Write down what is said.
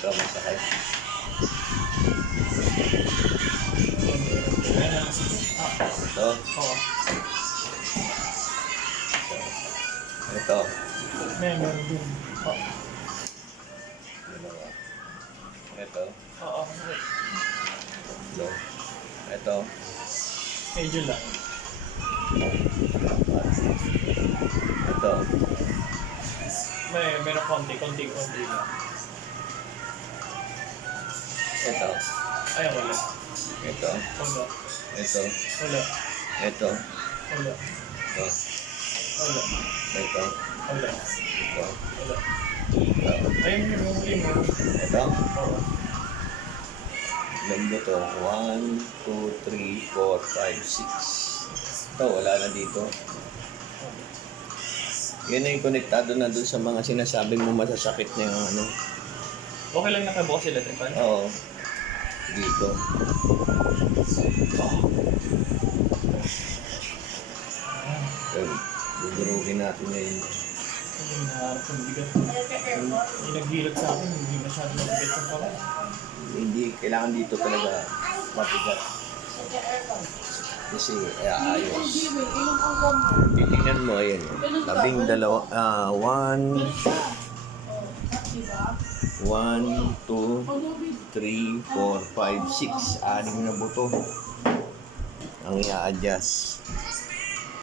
Ito, masakit. Ito. Oo. Ito. Meron din. Oo. Dalawa. Ito. Oo. Ito. Ito. Medyo lang. Ito. Meron konti lang. Ito. Ay, wala. Ito. Wala. Ito. Wala. Ito. Wala. Ito. Wala. Ito. Wala. Ito. Wala. Ito. Ayun yung huli mo. Ito. Oo. Ilan ba ito? 1, 2, 3, 4, 5, 6. Ito, wala na dito. Yan na yung konektado na dun sa mga sinasabi mo masasakit na yung ano. Okay lang nakabukas sila, Trepan? Oo. Dito. Then, dudurugin natin ngayon. Yung hinaharap ng bigat. Yung naghilot sa akin, hindi masyado mabigat yung kamay. Hindi, kailangan dito talaga mabigat. Kasi ayos. Titingnan mo, ayan. 12, 1, 2, 3, 4, 5, 6. 6 na buto ang i-adjust.